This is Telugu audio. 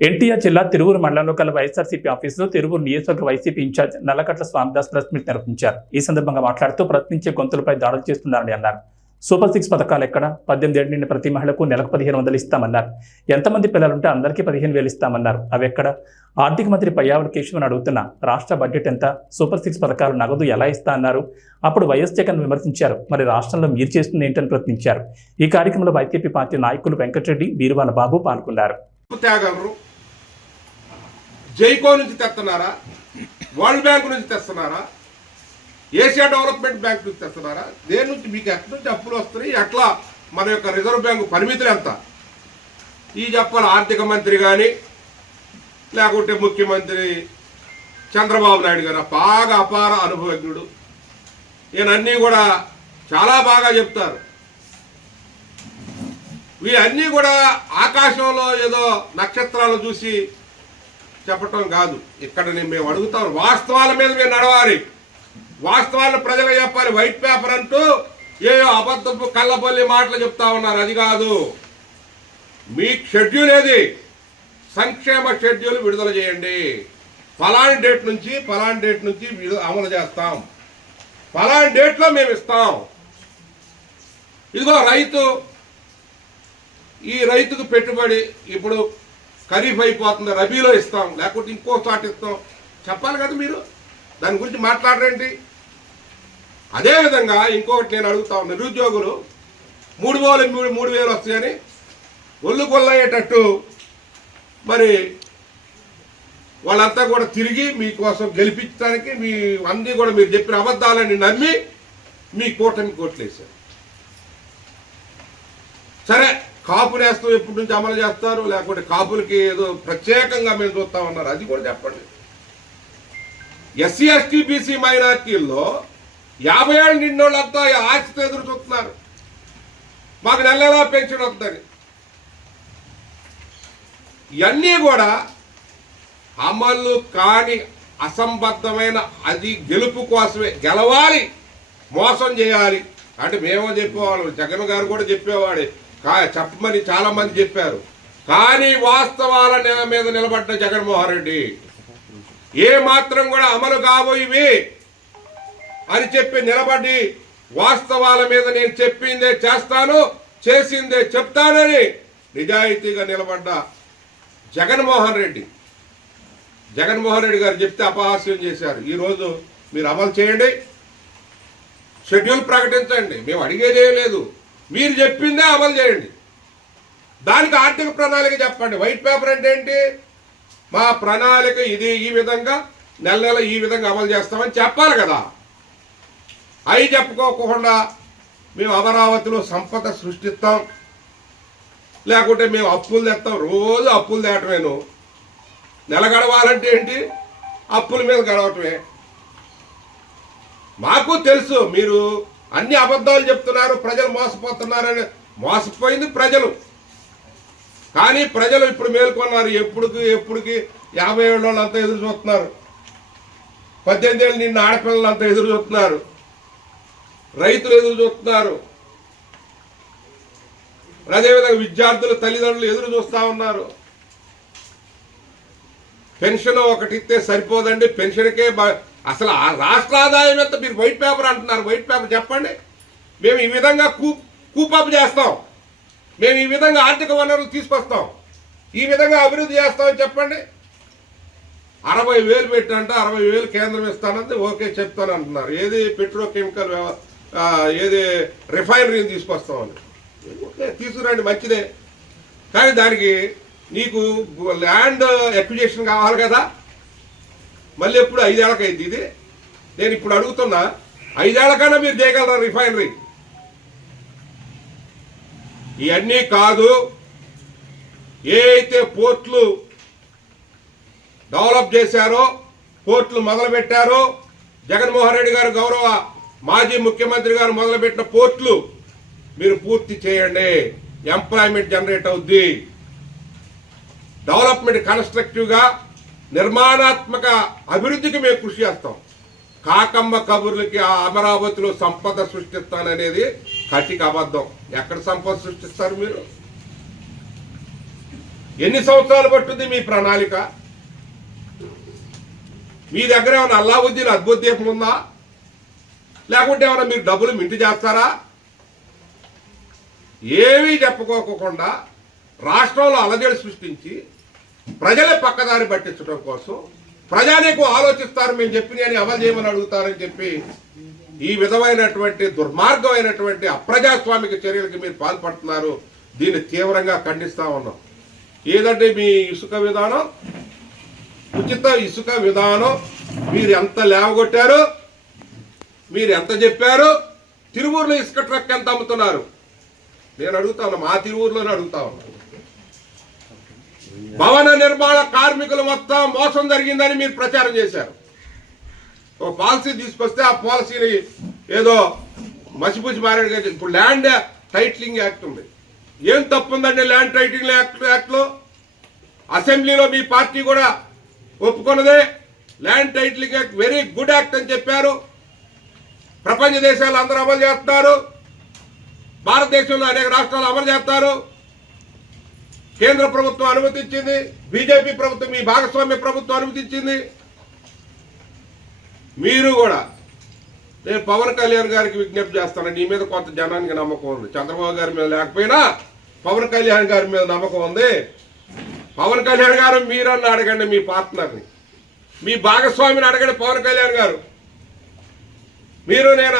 ఎన్టీఆర్ జిల్లా తిరువురు మండలంలో కల వైఎస్ఆర్సీపీ ఆఫీసులో తిరువురు నియోజకవర్గ YCP incharge Nallakatla Swamidas press meet నిర్వహించారు. ఈ సందర్భంగా మాట్లాడుతూ ప్రశ్నించే గొంతులపై దాడులు చేస్తున్నారని అన్నారు. సూపర్ సిక్స్ పథకాలు ఎక్కడ? పద్దెనిమిది ఏడు నిండిన ప్రతి మహిళకు నెలకు పదిహేను వందలు ఇస్తామన్నారు. ఎంతమంది పిల్లలుంటే అందరికీ పదిహేను వేలు ఇస్తామన్నారు. అవి ఎక్కడ? ఆర్థిక మంత్రి పయ్యావుల కేశవన్ అడుగుతున్న రాష్ట్ర బడ్జెట్ ఎంత? సూపర్ సిక్స్ పథకాలు నగదు ఎలా ఇస్తా అన్నారు. అప్పుడు వైఎస్ జగన్ విమర్శించారు. మరి రాష్ట్రంలో మీరు చేస్తుంది ఏంటని ప్రశ్నించారు. ఈ కార్యక్రమంలో వైసీపీ పార్టీ నాయకులు వెంకటరెడ్డి బీరువాల బాబు పాల్గొన్నారు. తేగలరు జైకో నుంచి తెస్తున్నారా? వరల్డ్ బ్యాంక్ నుంచి తెస్తున్నారా? ఏషియా డెవలప్మెంట్ బ్యాంక్ నుంచి తెస్తున్నారా? దేని నుంచి? మీకు ఎక్కడి నుంచి అప్పులు వస్తున్నాయి? ఎట్లా? మన యొక్క రిజర్వ్ బ్యాంకు పరిమితులు ఎంత? ఈ చెప్పాలి ఆర్థిక మంత్రి కానీ లేకుంటే ముఖ్యమంత్రి చంద్రబాబు నాయుడు గారు. బాగా అపార అనుభవజ్ఞుడు. ఈయనన్నీ కూడా చాలా బాగా చెప్తారు. వీళ్ళన్నీ కూడా ఆకాశంలో ఏదో నక్షత్రాలు చూసి చెప్పటం కాదు. ఇక్కడ నేను మేము అడుగుతాం వాస్తవాల మీద మేము నడవాలి. వాస్తవాలను ప్రజలకు చెప్పాలి. వైట్ పేపర్ అంటూ ఏయో అబద్ధపు కళ్ళపల్లి మాటలు చెప్తా ఉన్నారు. అది కాదు. మీ షెడ్యూల్ ఏది? సంక్షేమ షెడ్యూల్ విడుదల చేయండి. ఫలాని డేట్ నుంచి ఫలాని డేట్ నుంచి అమలు చేస్తాం. ఫలాని డేట్లో మేము ఇస్తాం. ఇదిగో రైతు ఈ రైతుకు పెట్టుబడి ఇప్పుడు ఖరీఫ్ అయిపోతుంది రబీలో ఇస్తాం లేకపోతే ఇంకో చోట ఇస్తాం. చెప్పాలి కదా మీరు? దాని గురించి మాట్లాడరేంటి అదేవిధంగా ఇంకొకటి నేను అడుగుతా ఉన్నా నిరుద్యోగులు మూడు వేలు మూడు మూడు వేలు వస్తాయని ఒళ్ళు కొల్లయ్యేటట్టు మరి వాళ్ళంతా కూడా తిరిగి మీకోసం గెలిపించడానికి మీ అన్నీ కూడా మీరు చెప్పిన అబద్ధాలని నమ్మి మీ కూటమి కోట్లేశారు సరే. కాపు నేస్తం ఎప్పటి నుంచి అమలు చేస్తారు? లేకపోతే కాపులకి ఏదో ప్రత్యేకంగా మేము చూస్తామన్నారు అది కూడా చెప్పండి. ఎస్సీ ఎస్టీ బీసీ మైనార్టీల్లో యాభై ఏళ్ళు నిండోళ్ళంతా ఆశతో ఎదురు చూస్తున్నారు. మాకు నెల నెలా పెన్షన్ వస్తుందని ఇవన్నీ కూడా అమలు కాని అసంబద్ధమైన అది గెలుపు కోసమే గెలవాలి మోసం చేయాలి. అంటే మేమో చెప్పేవాళ్ళం. జగన్ గారు కూడా చెప్పేవాడే. చెప్పమని చాలా మంది చెప్పారు. కానీ వాస్తవాల నెల మీద నిలబడ్డ జగన్మోహన్ రెడ్డి ఏ మాత్రం కూడా అమలు కాబోయివి అని చెప్పి నిలబడి వాస్తవాల మీద నేను చెప్పిందే చేస్తాను చేసిందే చెప్తానని నిజాయితీగా నిలబడ్డ జగన్మోహన్ రెడ్డి. జగన్మోహన్ రెడ్డి గారు చెప్తే అపహాస్యం చేశారు. ఈరోజు మీరు అమలు చేయండి షెడ్యూల్ ప్రకటించండి. మేము అడిగేదేం లేదు. మీరు చెప్పిందే అమలు చేయండి. దానికి ఆర్థిక ప్రణాళిక చెప్పండి. వైట్ పేపర్ అంటే ఏంటి? మా ప్రణాళిక ఇది ఈ విధంగా నెల నెల ఈ విధంగా అమలు చేస్తామని చెప్పాలి కదా. అవి చెప్పుకోకుండా మేము అమరావతిలో సంపద సృష్టిస్తాం. లేకుంటే మేము అప్పులు తెస్తాం రోజు అప్పులు తేటమేను. నెల గడవాలంటే ఏంటి? అప్పుల మీద గడవటమే. మాకు తెలుసు మీరు అన్ని అబద్ధాలు చెప్తున్నారు ప్రజలు మోసపోతున్నారని. మోసపోయింది ప్రజలు. కానీ ప్రజలు ఇప్పుడు మేల్కొన్నారు ఎప్పుడుకి ఎప్పుడుకి? యాభై ఏళ్ళ వాళ్ళంతా ఎదురు చూస్తున్నారు. పద్దెనిమిది ఏళ్ళు నిన్న ఆడపిల్లలంతా ఎదురు చూస్తున్నారు. రైతులు ఎదురు చూస్తున్నారు. అదేవిధంగా విద్యార్థులు తల్లిదండ్రులు ఎదురు చూస్తా ఉన్నారు. పెన్షన్ ఒకటి ఇస్తే సరిపోదండి. పెన్షన్కే అసలు ఆ రాష్ట్ర ఆదాయం ఎంత? మీరు వైట్ పేపర్ అంటున్నారు. వైట్ పేపర్ చెప్పండి. మేము ఈ విధంగా కూ కూపప్ చేస్తాం. మేము ఈ విధంగా ఆర్థిక వనరులు తీసుకొస్తాం. ఈ విధంగా అభివృద్ధి చేస్తామని చెప్పండి. అరవై వేలు పెట్టంటే అరవై వేలు కేంద్రం ఇస్తానంటే ఓకే చెప్తాను అంటున్నారు. ఏది పెట్రోకెమికల్ ఏది రిఫైనరీని తీసుకొస్తామని. ఓకే తీసుకురండి మంచిదే. కానీ దానికి నీకు ల్యాండ్ ఎక్విజేషన్ కావాలి కదా. మళ్ళీ ఎప్పుడు ఐదేళ్ళకి అయింది ఇది? నేను ఇప్పుడు అడుగుతున్నా ఐదేళ్ళకైనా మీరు చేయగలరా రిఫైనరీ? ఇవన్నీ కాదు ఏ అయితే పోర్ట్లు డెవలప్ చేశారో పోర్ట్లు మొదలుపెట్టారో జగన్మోహన్ రెడ్డి గారు గౌరవ మాజీ ముఖ్యమంత్రి గారు మొదలుపెట్టిన పోర్ట్లు మీరు పూర్తి చేయండి. ఎంప్లాయ్మెంట్ జనరేట్ అవుద్ది. డెవలప్మెంట్ కన్స్ట్రక్టివ్గా నిర్మాణాత్మక అభివృద్ధికి మేము కృషి చేస్తాం. కాకమ్మ కబుర్లకి ఆ అమరావతిలో సంపద సృష్టిస్తాననేది కటిక అబద్ధం. ఎక్కడ సంపద సృష్టిస్తారు మీరు? ఎన్ని సంవత్సరాలు పట్టుద్ది మీ ప్రణాళిక? మీ దగ్గర ఏమైనా అల్లావుద్దీన్ అద్భుత ఉందా? లేకుంటే ఏమైనా మీరు డబ్బులు మింటి చేస్తారా? ఏమీ చెప్పుకోకుండా రాష్ట్రంలో అలజడి సృష్టించి ప్రజల పక్కదారి పట్టించడం కోసం ప్రజానికి ఆలోచిస్తారు మేము చెప్పి నేను అమలు చేయమని అడుగుతారని చెప్పి ఈ విధమైనటువంటి దుర్మార్గమైనటువంటి అప్రజాస్వామిక చర్యలకు మీరు పాల్పడుతున్నారు. దీన్ని తీవ్రంగా ఖండిస్తా ఉన్నాం. ఏదంటే మీ ఇసుక విధానం? ఉచిత ఇసుక విధానం. మీరు ఎంత లేవగొట్టారు? మీరు ఎంత చెప్పారు? తిరువూరులో ఇసుక ట్రక్ ఎంత అమ్ముతున్నారు? నేను అడుగుతాను మా తిరువూరులోనే అడుగుతా ఉన్నాను. భవన నిర్మాణ కార్మికులు మొత్తం మోసం జరిగిందని మీరు ప్రచారం చేశారు. ఒక పాలసీ తీసుకొస్తే ఆ పాలసీని ఏదో మసిపూసి మారాడు ఇప్పుడు ల్యాండ్ టైట్లింగ్ యాక్ట్ ఉంది. ఏం తప్పుందండి ల్యాండ్ టైటింగ్ యాక్ట్ యాక్ట్లో? అసెంబ్లీలో మీ పార్టీ కూడా ఒప్పుకున్నదే. Land titling act very good act అని చెప్పారు. ప్రపంచ దేశాలు అందరూ అమలు చేస్తున్నారు భారతదేశంలో అనేక రాష్ట్రాలు అమలు చేస్తారు. కేంద్ర ప్రభుత్వం అనుమతించింది బీజేపీ ప్రభుత్వం మీ భాగస్వామ్య ప్రభుత్వం అనుమతించింది. మీరు కూడా నేను పవన్ కళ్యాణ్ గారికి విజ్ఞప్తి చేస్తాను నీ మీద కొంత జనానికి నమ్మకం ఉంది. చంద్రబాబు గారి మీద లేకపోయినా పవన్ కళ్యాణ్ గారి మీద నమ్మకం ఉంది. పవన్ కళ్యాణ్ గారు మీరన్న అడగండి మీ పార్ట్నర్ని. మీ భాగస్వామిని అడగండి పవన్ కళ్యాణ్ గారు. మీరు నేను